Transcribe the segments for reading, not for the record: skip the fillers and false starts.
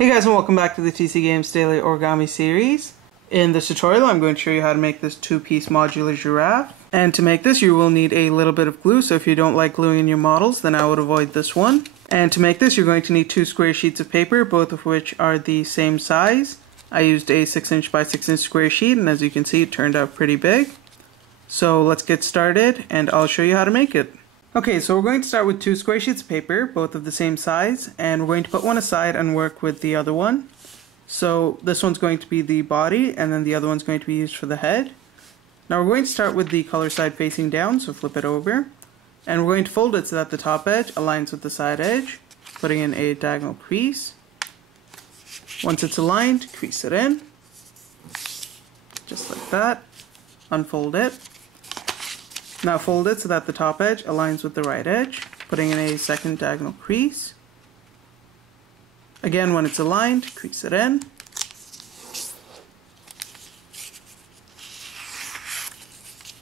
Hey guys, and welcome back to the TC Games Daily Origami series. In this tutorial I'm going to show you how to make this two-piece modular giraffe. And to make this you will need a little bit of glue, so if you don't like gluing in your models then I would avoid this one. And to make this you're going to need two square sheets of paper, both of which are the same size. I used a 6" by 6" square sheet, and as you can see it turned out pretty big. So let's get started and I'll show you how to make it. Okay, so we're going to start with two square sheets of paper, both of the same size, and we're going to put one aside and work with the other one. So this one's going to be the body, and then the other one's going to be used for the head. Now we're going to start with the color side facing down, so flip it over. And we're going to fold it so that the top edge aligns with the side edge, putting in a diagonal crease. Once it's aligned, crease it in, just like that. Unfold it. Now fold it so that the top edge aligns with the right edge, putting in a second diagonal crease. Again, when it's aligned, crease it in.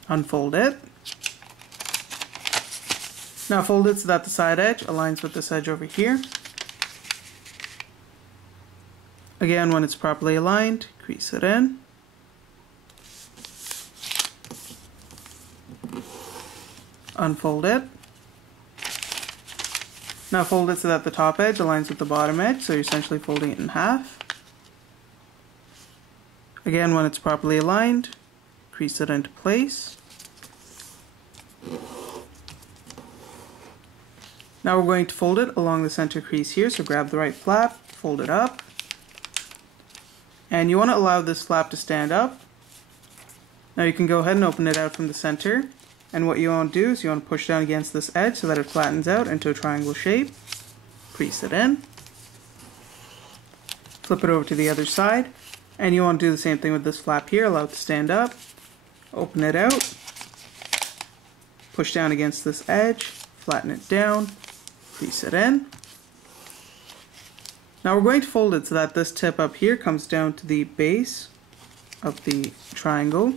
Unfold it. Now fold it so that the side edge aligns with this edge over here. Again, when it's properly aligned, crease it in. Unfold it. Now fold it so that the top edge aligns with the bottom edge, so you're essentially folding it in half. Again, when it's properly aligned, crease it into place. Now we're going to fold it along the center crease here, so grab the right flap, fold it up. And you want to allow this flap to stand up. Now you can go ahead and open it out from the center. And what you want to do is you want to push down against this edge so that it flattens out into a triangle shape. Crease it in. Flip it over to the other side. And you want to do the same thing with this flap here. Allow it to stand up. Open it out. Push down against this edge. Flatten it down. Crease it in. Now we're going to fold it so that this tip up here comes down to the base of the triangle.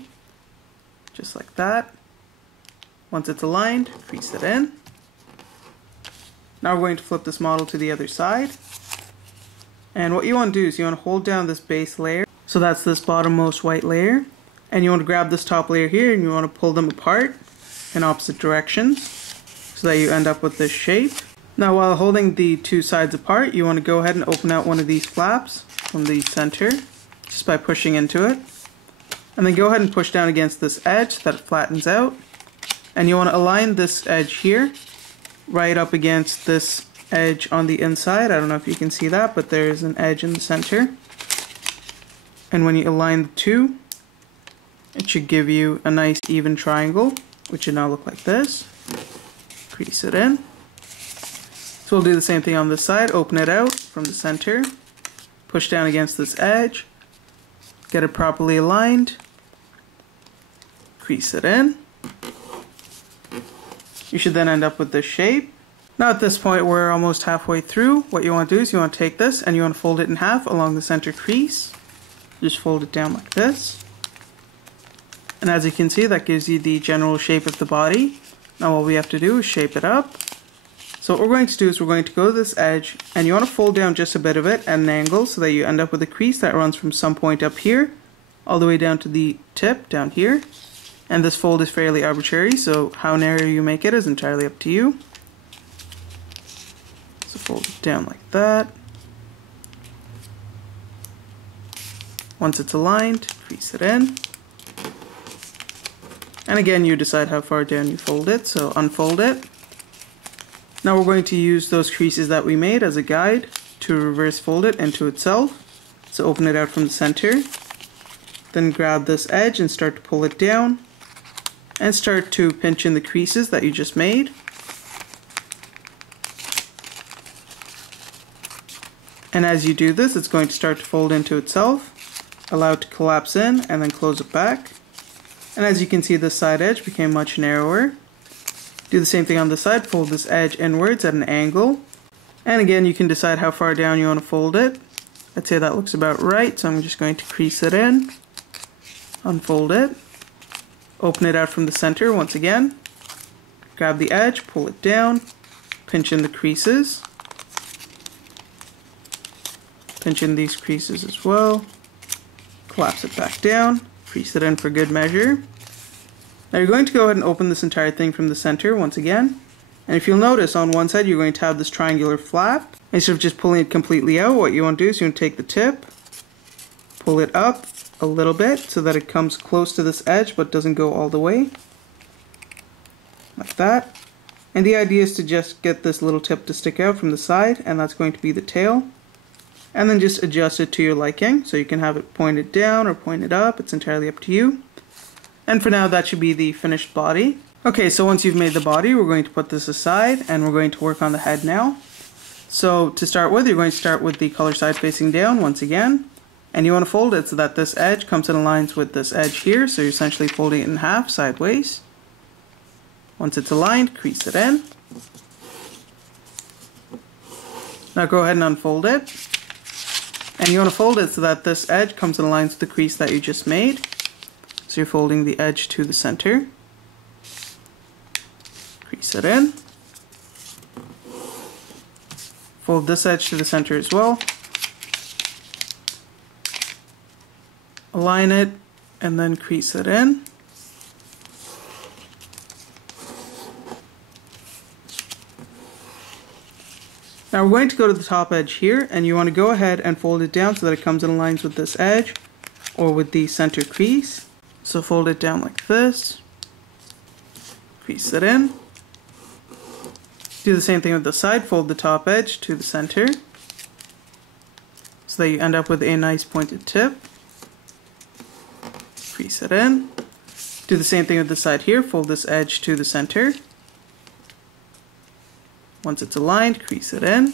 Just like that. Once it's aligned, crease it in. Now we're going to flip this model to the other side. And what you want to do is you want to hold down this base layer. So that's this bottommost white layer. And you want to grab this top layer here and you want to pull them apart in opposite directions so that you end up with this shape. Now while holding the two sides apart, you want to go ahead and open out one of these flaps from the center just by pushing into it. And then go ahead and push down against this edge so that it flattens out. And you want to align this edge here right up against this edge on the inside. I don't know if you can see that, but there's an edge in the center. And when you align the two, it should give you a nice even triangle, which should now look like this. Crease it in. So we'll do the same thing on this side. Open it out from the center. Push down against this edge. Get it properly aligned. Crease it in. You should then end up with this shape. Now at this point we're almost halfway through. What you want to do is you want to take this and you want to fold it in half along the center crease. Just fold it down like this. And as you can see, that gives you the general shape of the body. Now what we have to do is shape it up. So what we're going to do is we're going to go to this edge and you want to fold down just a bit of it at an angle so that you end up with a crease that runs from some point up here all the way down to the tip down here. And this fold is fairly arbitrary, so how narrow you make it is entirely up to you. So fold it down like that. Once it's aligned, crease it in. And again, you decide how far down you fold it, so unfold it. Now we're going to use those creases that we made as a guide to reverse fold it into itself. So open it out from the center. Then grab this edge and start to pull it down. And start to pinch in the creases that you just made. And as you do this, it's going to start to fold into itself. Allow it to collapse in and then close it back. And as you can see, this side edge became much narrower. Do the same thing on the side, fold this edge inwards at an angle. And again, you can decide how far down you want to fold it. I'd say that looks about right, so I'm just going to crease it in. Unfold it. Open it out from the center once again. Grab the edge, pull it down, pinch in the creases. Pinch in these creases as well. Collapse it back down. Crease it in for good measure. Now you're going to go ahead and open this entire thing from the center once again. And if you'll notice, on one side you're going to have this triangular flap. Instead of just pulling it completely out, what you want to do is you want to take the tip, pull it up a little bit so that it comes close to this edge but doesn't go all the way. Like that. And the idea is to just get this little tip to stick out from the side, and that's going to be the tail. And then just adjust it to your liking, so you can have it pointed down or pointed up. It's entirely up to you. And for now, that should be the finished body. Okay, so once you've made the body, we're going to put this aside and we're going to work on the head now. So to start with, you're going to start with the color side facing down once again. And you want to fold it so that this edge comes and aligns with this edge here. So you're essentially folding it in half sideways. Once it's aligned, crease it in. Now go ahead and unfold it. And you want to fold it so that this edge comes and aligns with the crease that you just made. So you're folding the edge to the center. Crease it in. Fold this edge to the center as well. Align it and then crease it in. Now we're going to go to the top edge here, and you want to go ahead and fold it down so that it comes and aligns with this edge or with the center crease. So fold it down like this, crease it in. Do the same thing with the side, fold the top edge to the center so that you end up with a nice pointed tip. Crease it in. Do the same thing with the side here, fold this edge to the center. Once it's aligned, crease it in.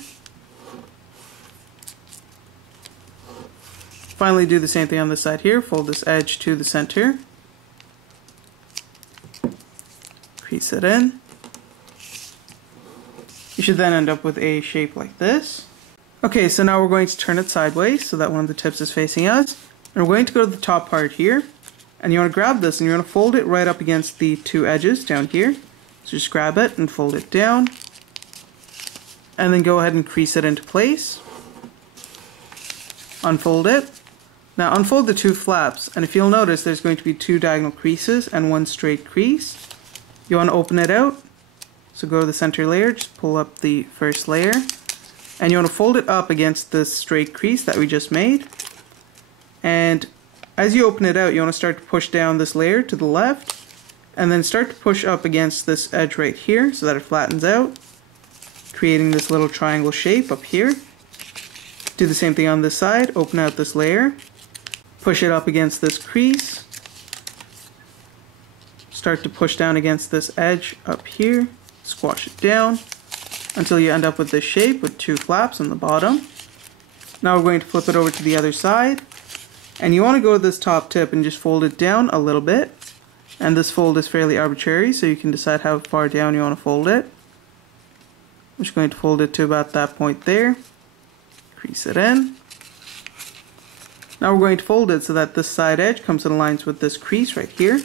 Finally, do the same thing on this side here, fold this edge to the center. Crease it in. You should then end up with a shape like this. Okay, so now we're going to turn it sideways so that one of the tips is facing us. And we're going to go to the top part here. And you want to grab this and you want to fold it right up against the two edges down here. So just grab it and fold it down. And then go ahead and crease it into place. Unfold it. Now unfold the two flaps, and if you'll notice there's going to be two diagonal creases and one straight crease. You want to open it out. So go to the center layer, just pull up the first layer. And you want to fold it up against this straight crease that we just made. And as you open it out, you want to start to push down this layer to the left. And then start to push up against this edge right here so that it flattens out, creating this little triangle shape up here. Do the same thing on this side, open out this layer, push it up against this crease, start to push down against this edge up here, squash it down until you end up with this shape with two flaps on the bottom. Now we're going to flip it over to the other side, and you want to go to this top tip and just fold it down a little bit. And this fold is fairly arbitrary, so you can decide how far down you want to fold it. I'm just going to fold it to about that point there. Crease it in. Now we're going to fold it so that this side edge comes and aligns with this crease right here.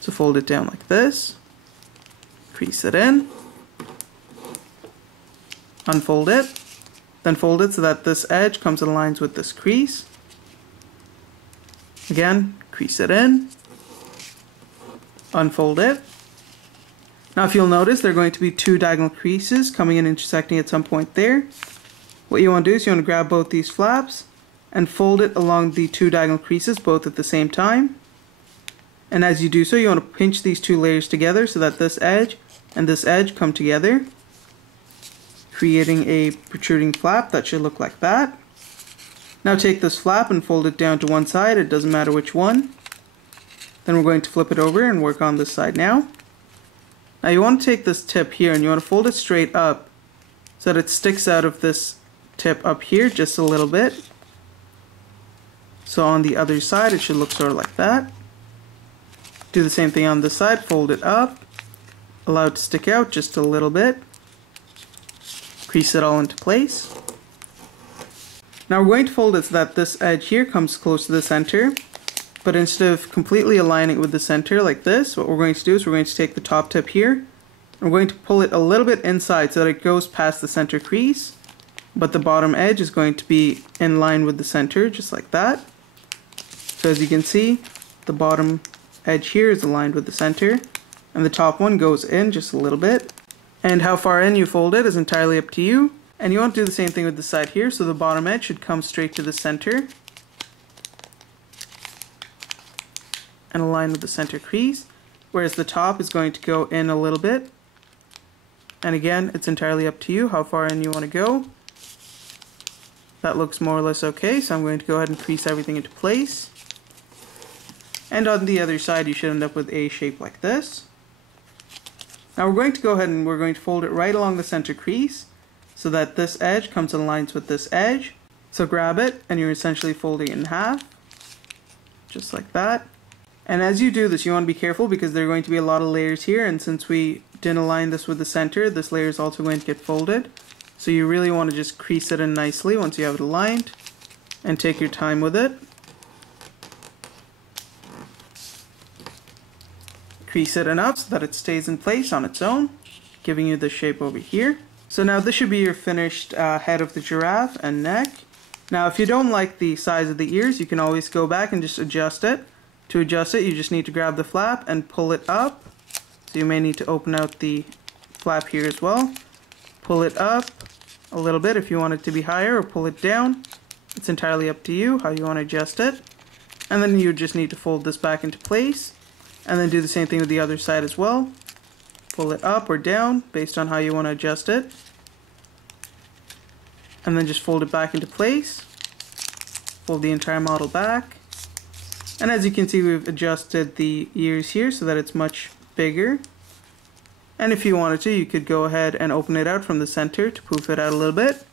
So fold it down like this. Crease it in. Unfold it. Then fold it so that this edge comes and aligns with this crease. Again, crease it in. Unfold it. Now if you'll notice, there are going to be two diagonal creases coming in, intersecting at some point there. What you want to do is you want to grab both these flaps and fold it along the two diagonal creases both at the same time. And as you do so, you want to pinch these two layers together so that this edge and this edge come together, creating a protruding flap that should look like that. Now take this flap and fold it down to one side, it doesn't matter which one. Then we're going to flip it over and work on this side now. Now you want to take this tip here and you want to fold it straight up so that it sticks out of this tip up here just a little bit. So on the other side it should look sort of like that. Do the same thing on this side, fold it up, allow it to stick out just a little bit, crease it all into place. Now we're going to fold it so that this edge here comes close to the center, but instead of completely aligning it with the center like this, what we're going to do is we're going to take the top tip here, and we're going to pull it a little bit inside so that it goes past the center crease, but the bottom edge is going to be in line with the center, just like that. So as you can see, the bottom edge here is aligned with the center, and the top one goes in just a little bit. And how far in you fold it is entirely up to you. And you want to do the same thing with the side here, so the bottom edge should come straight to the center and align with the center crease, whereas the top is going to go in a little bit. And again, it's entirely up to you how far in you want to go. That looks more or less okay, so I'm going to go ahead and crease everything into place. And on the other side, you should end up with a shape like this. Now we're going to go ahead and we're going to fold it right along the center crease so that this edge comes in lines with this edge. So grab it and you're essentially folding it in half, just like that. And as you do this, you want to be careful because there are going to be a lot of layers here, and since we didn't align this with the center, this layer is also going to get folded. So you really want to just crease it in nicely once you have it aligned, and take your time with it. Crease it enough so that it stays in place on its own, giving you the shape over here. So now this should be your finished head of the giraffe and neck. Now if you don't like the size of the ears, you can always go back and just adjust it. To adjust it, you just need to grab the flap and pull it up. So you may need to open out the flap here as well. Pull it up a little bit if you want it to be higher, or pull it down. It's entirely up to you how you want to adjust it. And then you just need to fold this back into place. And then do the same thing with the other side as well. Pull it up or down based on how you want to adjust it. And then just fold it back into place. Fold the entire model back. And as you can see, we've adjusted the ears here so that it's much bigger. And if you wanted to, you could go ahead and open it out from the center to poof it out a little bit.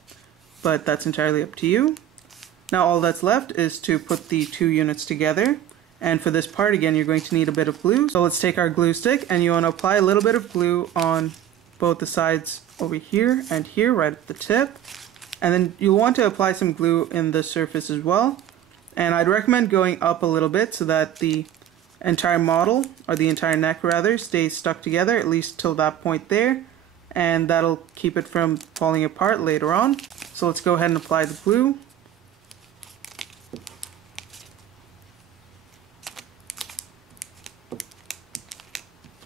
But that's entirely up to you. Now all that's left is to put the two units together. And for this part, again, you're going to need a bit of glue. So let's take our glue stick, and you want to apply a little bit of glue on both the sides over here and here, right at the tip. And then you'll want to apply some glue in the surface as well. And I'd recommend going up a little bit so that the entire model, or the entire neck rather, stays stuck together, at least till that point there. And that'll keep it from falling apart later on. So let's go ahead and apply the glue.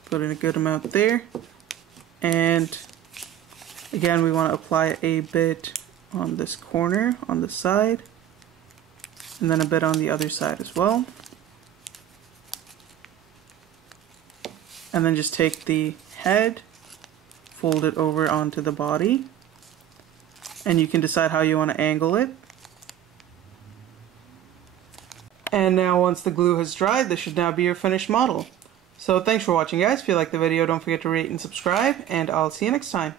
Put in a good amount there. And again, we want to apply a bit on this corner, on the side. And then a bit on the other side as well. And then just take the head, fold it over onto the body, and you can decide how you want to angle it. And now once the glue has dried, this should now be your finished model. So thanks for watching, guys. If you liked the video, don't forget to rate and subscribe, and I'll see you next time.